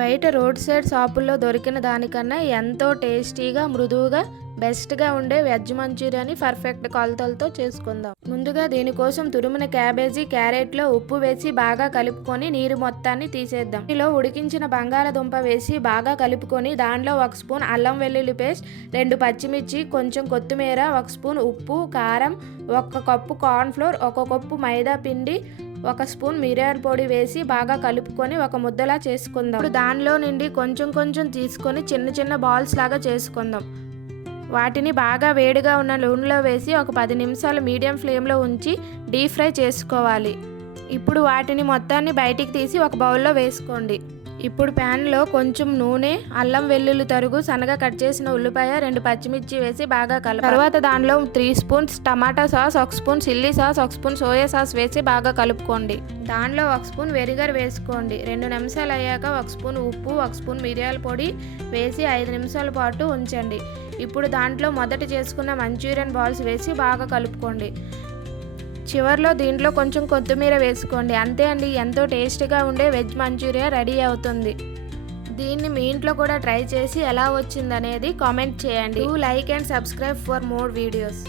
బయట road side షాపుల్లో దొరికిన దానికన్నా ఎంతో టేస్టీగా మృదువుగా బెస్ట్గా ఉండే వెజ్ మంచూరియాని పర్ఫెక్ట్ కొలతలతో చేసుకుందాం. ముందుగా దీనికోసం తురిమిన క్యాబేజీ, క్యారెట్లో ఉప్పు వేసి బాగా కలుపుకొని నీరు మొత్తాన్ని తీసేద్దాం. ఇందులో ఉడికించిన బంగాళదుంప వేసి బాగా కలుపుకొని దానిలో 1 స్పూన్ అల్లం వెల్లుల్లి పేస్ట్, 2 పచ్చిమిర్చి, కొంచెం కొత్తిమీర, 1 స్పూన్ ఉప్పు, కారం, 1 కప్పు కార్న్ఫ్లోర్, 1 కప్పు మైదా పిండి, 1 స్పూన్ మిరియాల పొడి వేసి బాగా కలుపుకొని ఒక ముద్దలా చేసుకుందాం. ఇప్పుడు దానిలో నుండి కొంచెం కొంచెం తీసుకొని చిన్న చిన్న బాల్స్ లాగా చేసుకుందాం. వాటిని బాగా వేడిగా ఉన్న నూనెలో వేసి ఒక 10 నిమిషాలు మీడియం ఫ్లేమ్లో ఉంచి డీప్ ఫ్రై చేసుకోవాలి. ఇప్పుడు వాటిని మొత్తాన్ని బయటికి తీసి ఒక బౌల్లో వేసుకోండి. ఇప్పుడు ప్యాన్లో కొంచెం నూనె, అల్లం వెల్లుల్లి తరుగు, సన్నగా కట్ చేసిన ఉల్లిపాయ, 2 పచ్చిమిర్చి వేసి బాగా కలపాలి. తర్వాత దానిలో 3 స్పూన్స్ టమాటా sauce, 1 spoon chilli sauce, 1 spoon soya sauce వేసి బాగా కలుపుకోండి. దానిలో 1 స్పూన్ వెనిగర్ వేసుకోండి. 2 నిమిషాలు అయ్యాక 1 స్పూన్ ఉప్పు, 1 స్పూన్ మిరియాల పొడి వేసి 5 నిమిషాల పాటు ఉంచండి. ఇప్పుడు దాంట్లో మొదట చేసుకున్న మంచూరియన్ బాల్స్ వేసి బాగా కలుపుకోండి. చివర్లో దీంట్లో కొంచెం కొత్తిమీర వేసుకోండి. అంతే అండి, ఎంతో టేస్టీగా ఉండే వెజ్ మంచూరియా రెడీ అవుతుంది. దీన్ని మీ ఇంట్లో కూడా ట్రై చేసి ఎలా వచ్చిందనేది కామెంట్ చేయండి. Do like and subscribe for more videos.